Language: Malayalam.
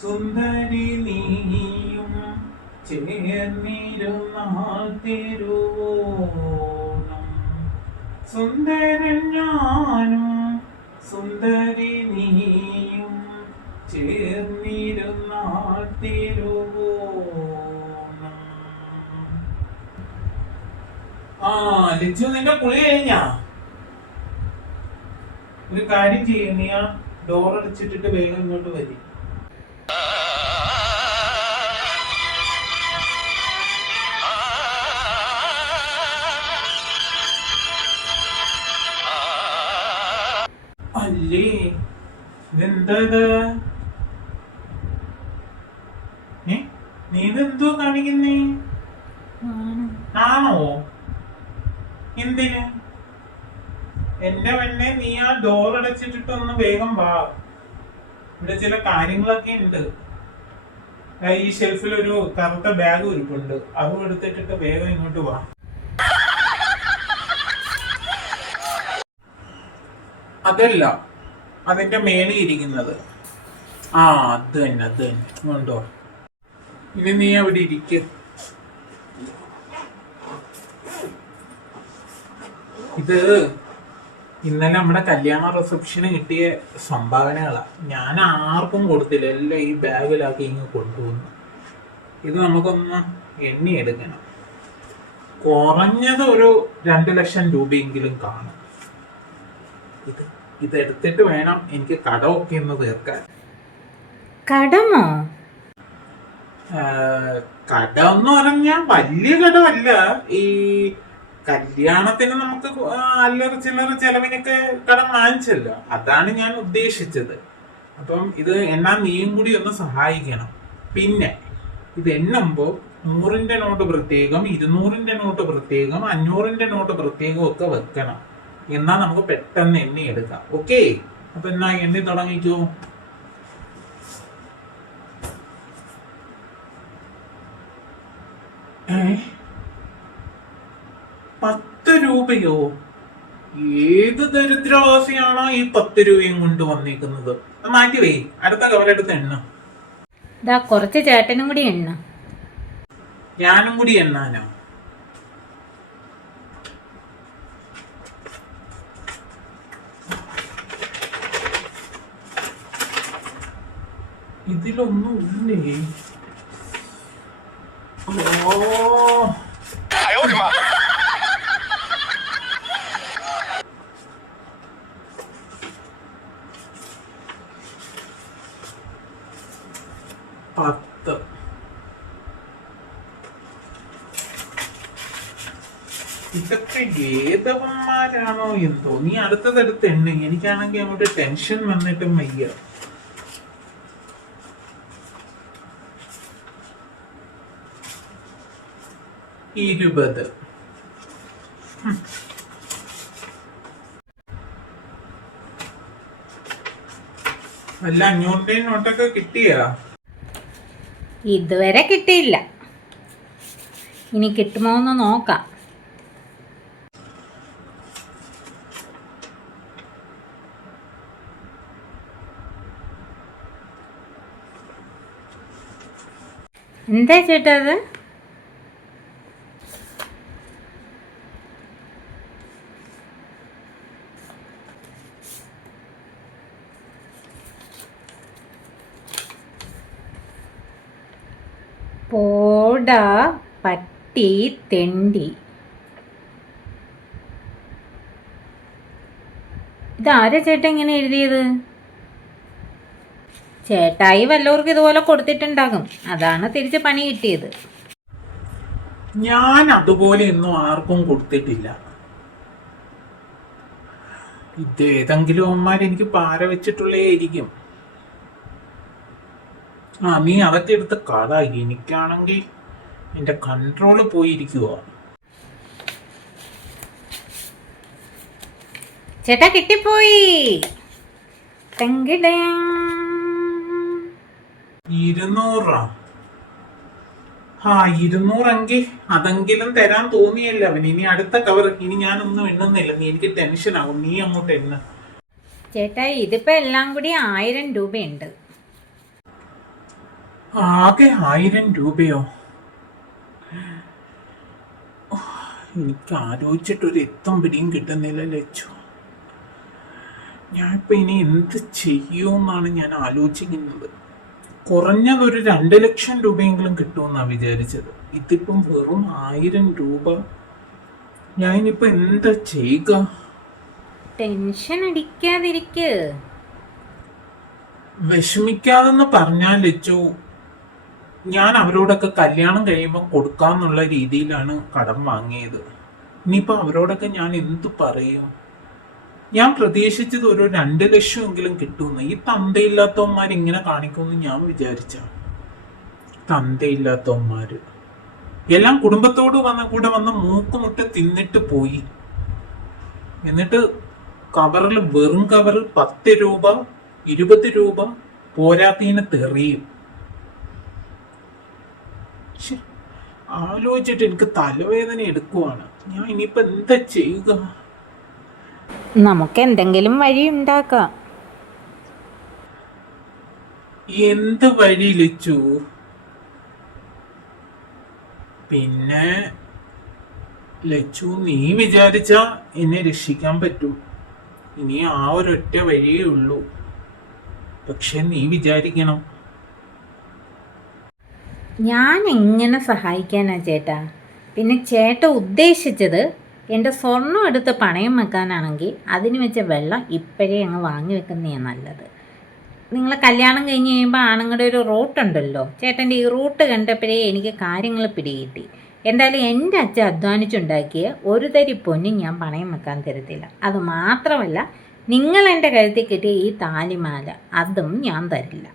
സുന്ദരി നീയും ചേർന്നിരുന്നാൽ തിരുവോണം. സുന്ദരൻ ഞാനും സുന്ദരി നീയും ചേർന്നിരുന്നാൽ തിരുവോണം. ആ ലിജു, നിന്റെ കുളി കഴിഞ്ഞാ? ഒരു കാര്യം ചെയ്യും, നീ ആ ഡോർ അടച്ചിട്ടിട്ട് വേഗം ഇങ്ങോട്ട് വരി. അല്ലേ, ഇതെന്താ ഇത്? നീ ഇതെന്തോ കാണിക്കുന്നേ? ആണോ? എന്തിന്? എന്റെ പെണ്ണെ, നീ ആ ഡോർ അടച്ചിട്ടിട്ടൊന്ന് വേഗം വാ. ഇവിടെ ചില കാര്യങ്ങളൊക്കെ ഉണ്ട്. ഈ ഷെൽഫിൽ ഒരു കറുത്ത ബാഗ് ഇരിപ്പുണ്ട്, അതും എടുത്തിട്ടിട്ട് വേഗം ഇങ്ങോട്ട് വാ. അതല്ല, അതിന്റെ മേലെ ഇരിക്കുന്നത്. ആ, അത് തന്നെ, അത് തന്നെ. ഉണ്ടോ? ഇനി നീ അവിടെ ഇരിക്ക. ഇത് ഇന്നലെ നമ്മുടെ കല്യാണ റിസപ്ഷന് കിട്ടിയ സംഭാവനകളാ. ഞാൻ ആർക്കും കൊടുത്തില്ല, എല്ലാം ഈ ബാഗിലാക്കി ഇങ്ങ് കൊണ്ടുവന്നു. ഇത് നമുക്കൊന്ന് എണ്ണിയെടുക്കണം. കുറഞ്ഞത് ഒരു 2 ലക്ഷം രൂപയെങ്കിലും കാണും. ഇതെടുത്തിട്ട് വേണം എനിക്ക് കടമൊക്കെ ഒന്ന് തീർക്കാൻ. കടമോ? കടം എന്ന് പറഞ്ഞാൽ വലിയ കടമല്ല. ഈ കല്യാണത്തിന് നമുക്ക് അല്ലറ ചില്ലറ ചെലവിനൊക്കെ കടം വാങ്ങിച്ചല്ലോ, അതാണ് ഞാൻ ഉദ്ദേശിച്ചത്. അപ്പം ഇത് എണ്ണാൻ നീയും കൂടി ഒന്ന് സഹായിക്കണം. പിന്നെ ഇത് എണ്ണുമ്പോൾ 100-ന്റെ നോട്ട് പ്രത്യേകം, 200-ന്റെ നോട്ട് പ്രത്യേകം, 500-ന്റെ നോട്ട് പ്രത്യേകം ഒക്കെ വെക്കണം. എന്നാ നമുക്ക് പെട്ടെന്ന് എണ്ണി എടുക്കാം. ഓക്കെ, അപ്പൊ എന്നാ എണ്ണി തുടങ്ങിക്കോ. ₹10? ഏത് ദരിദ്രവാസിയാണോ ഈ 10 രൂപയും കൊണ്ട് വന്നിരിക്കുന്നത്? മാറ്റിവേ, അടുത്ത കവറെടുത്ത് എണ്ണ. കുറച്ച് ചേട്ടനും കൂടി എണ്ണ. ഞാനും കൂടി എണ്ണാനോ? ഇതിലൊന്നും ഇല്ലേ? ഓ, 10. ഇതൊക്കെ ഏതവന്മാരാണോ എന്തോ. നീ അടുത്തതെടുത്ത് എണ്ണ. എനിക്കാണെങ്കിൽ അങ്ങോട്ട് ടെൻഷൻ വന്നിട്ടും വയ്യ. 20. അല്ല, 500 നോട്ടൊക്കെ കിട്ടിയാ? ഇതുവരെ കിട്ടിയില്ല, ഇനി കിട്ടുമോ എന്ന് നോക്കാം. എന്താ ചേട്ടാ അത്? പോടാ പട്ടി തെണ്ടി. ഇതാരാ ചേട്ടാ ഇങ്ങനെ എഴുതിയത്? ചേട്ടായി വല്ലവർക്കും ഇതുപോലെ കൊടുത്തിട്ടുണ്ടാകും, അതാണ് തിരിച്ച് പണി കിട്ടിയത്. ഞാൻ അതുപോലെ ഒന്നും ആർക്കും കൊടുത്തിട്ടില്ല. ഇതേതെങ്കിലും അമ്മമാരെനിക്ക് പാര വെച്ചിട്ടുള്ളേയിരിക്കും. ആ, നീ അതൊക്കെ എടുത്ത് കട. എനിക്കാണെങ്കിൽ എന്റെ കൺട്രോള് പോയിരിക്കുക. ചേട്ടാ കിട്ടിപ്പോയി. 200? ആ, 200 അതെങ്കിലും തരാൻ തോന്നിയല്ല അവൻ. ഇനി അടുത്ത കവർ. ഇനി ഞാനൊന്നും എണ്ണുന്നില്ല, നീ എനിക്ക് ടെൻഷൻ ആകും. നീ അങ്ങോട്ട് എണ്ണ. ചേട്ടാ ഇതിപ്പോ എല്ലാം കൂടി 1000 രൂപയുണ്ട്. ആകെ 1000 രൂപയോ? എനിക്ക് ആലോചിച്ചിട്ടൊരു എത്തും പിടിയും കിട്ടുന്നില്ല ലച്ചു. ഞാൻ ഇപ്പൊ ഇനി എന്ത് ചെയ്യുമെന്നാണ് ഞാൻ ആലോചിക്കുന്നത്. കുറഞ്ഞതൊരു 2 ലക്ഷം രൂപയെങ്കിലും കിട്ടുമെന്നാണ് വിചാരിച്ചത്. ഇതിപ്പം വെറും 1000 രൂപ. ഞാൻ ഇനിയിപ്പോ എന്താ ചെയ്യുക? ടെൻഷൻ അടിക്കാതിരിക്ക്. വിഷമിക്കാതെന്ന് പറഞ്ഞാൽ ലച്ചു, ഞാൻ അവരോടൊക്കെ കല്യാണം കഴിയുമ്പോൾ കൊടുക്കാന്നുള്ള രീതിയിലാണ് കടം വാങ്ങിയത്. ഇനിയിപ്പോ അവരോടൊക്കെ ഞാൻ എന്തു പറയും? ഞാൻ പ്രതീക്ഷിച്ചത് ഒരു 2 ലക്ഷം എങ്കിലും കിട്ടുമെന്ന്. ഈ തന്തയില്ലാത്തവന്മാർ ഇങ്ങനെ കാണിക്കുമെന്ന് ഞാൻ വിചാരിച്ച. തന്തയില്ലാത്തവന്മാര് എല്ലാം കുടുംബത്തോട് കൂടെ വന്ന് മൂക്കുമുട്ട തിന്നിട്ട് പോയി. എന്നിട്ട് കവറിൽ വെറും കവറിൽ 10 രൂപ 20 രൂപ പോരാത്തീനെ തെറിയും. ശ്ശെ, ആലോചിച്ചിട്ട് എനിക്ക് തലവേദന എടുക്കുവാണ്. ഞാൻ ഇനിയിപ്പോ എന്താ ചെയ്യുക? നമുക്ക് എന്തെങ്കിലും വഴി ഉണ്ടാക്കാം. എന്ത് വഴി ലച്ചു? പിന്നെ ലച്ചു, നീ വിചാരിച്ച എന്നെ രക്ഷിക്കാൻ പറ്റും. ഇനി ആ ഒരൊറ്റ വഴിയേ ഉള്ളൂ. പക്ഷെ നീ വിചാരിക്കണം. ഞാൻ എങ്ങനെ സഹായിക്കാനാ ചേട്ടാ? പിന്നെ ചേട്ട ഉദ്ദേശിച്ചത് എൻ്റെ സ്വർണം എടുത്ത് പണയം വെക്കാനാണെങ്കിൽ അതിന് വെച്ച വെള്ളം ഇപ്പോഴേ അങ്ങ് വാങ്ങി വെക്കുന്നതാണ് നല്ലത്. നിങ്ങൾ കല്യാണം കഴിഞ്ഞ് കഴിയുമ്പോൾ ആണുങ്ങളുടെ ഒരു റൂട്ടുണ്ടല്ലോ, ചേട്ടൻ്റെ ഈ റൂട്ട് കണ്ടപ്പോഴേ എനിക്ക് കാര്യങ്ങൾ പിടികിട്ടി. എന്തായാലും എൻ്റെ അച്ഛൻ അധ്വാനിച്ചുണ്ടാക്കിയ ഒരു തരി പൊന്നും ഞാൻ പണയം വെക്കാൻ തരത്തില്ല. അത് മാത്രമല്ല, നിങ്ങൾ എൻ്റെ കഴുത്തിൽ കിട്ടിയ ഈ താലിമാല അതും ഞാൻ തരില്ല.